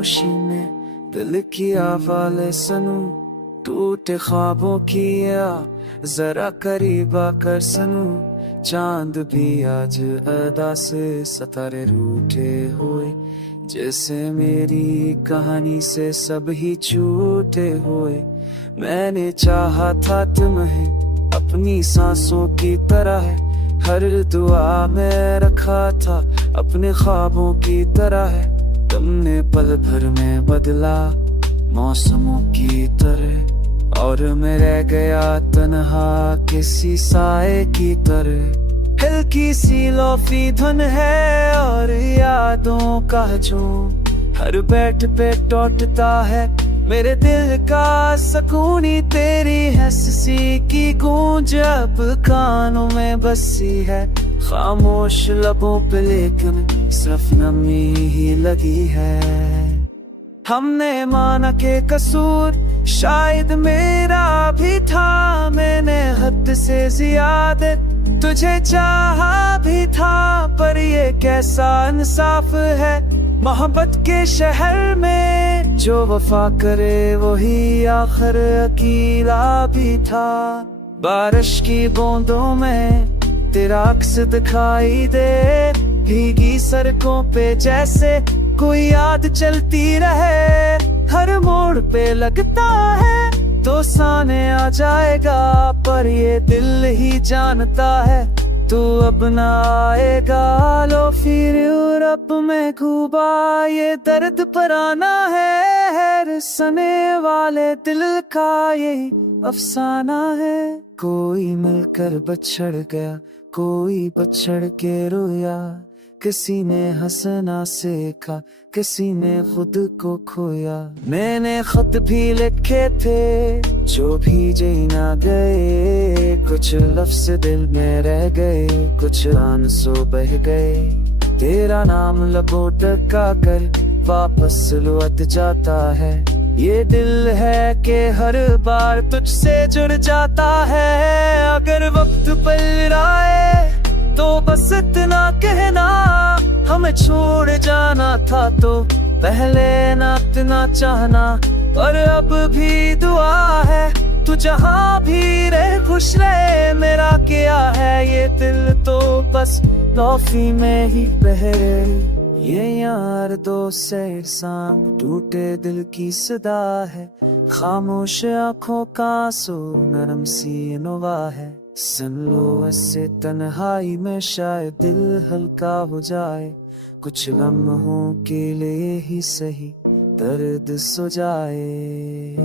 खामोशी में दिल की आवाज़ें सुनूं, टूटे ख्वाबों की या जरा करीब आकर सुनूं। चांद भी आज अदा से, सितारे रूठे हुए जैसे मेरी कहानी से सब ही छूटे हुए। मैंने चाहा था तुम्हें अपनी सांसों की तरह, हर दुआ में रखा था अपने ख्वाबों की तरह। तुमने पल भर में बदला मौसमों की तरह, और मैं रह गया तन्हा किसी साए की तरह। हल्की सी लोफी धुन है और यादों का झूम, हर बैठ पे टूटता है मेरे दिल का सुकून। तेरी हंसी की गूंज अब कानों में बसी है, खामोश लबों पे लेकिन सिर्फ नमी ही लगी है। हमने माना के कसूर शायद मेरा भी था, मैंने हद से ज्यादा तुझे चाहा भी था, पर ये कैसा इंसाफ है। मोहब्बत के शहर में जो वफा करे वही आखिर अकेला भी था। बारिश की बूंदों में तेरा अक्स दिखाई दे, भीगी सड़कों पे जैसे कोई याद चलती रहे। हर मोड़ पे लगता है तो सामने आ जाएगा, पर ये दिल ही जानता है तू अब ना आएगा। लो फिर रब में खूबा ये दर्द पराना है सने वाले दिल का यही अफसाना है। कोई मिलकर बछड़ गया, कोई बछड़ के रोया, किसी ने हंसना सीखा, किसी ने खुद को खोया। मैंने खत भी लिखे थे जो भीजे ना गए, कुछ लफ्ज़ दिल में रह गए, कुछ आंसू बह गए। तेरा नाम लपेटा कर वापस लौट जाता है, ये दिल है कि हर बार तुझसे जुड़ जाता है। अगर वक्त पर आए तो बस इतना कहना, हमें छोड़ जाना था तो पहले ना इतना चाहना। और अब भी दुआ है तू जहाँ भी रहे खुश रहे, मेरा क्या है ये दिल तो बस लौफी में ही बहरे। ये यार दो से शाम टूटे दिल की सदा है, खामोश आँखों का आंसू नरम सी नवा है। सुन लो ऐसे तन्हाई में शायद दिल हल्का हो जाए, कुछ लम्हों के लिए ही सही दर्द सो जाए।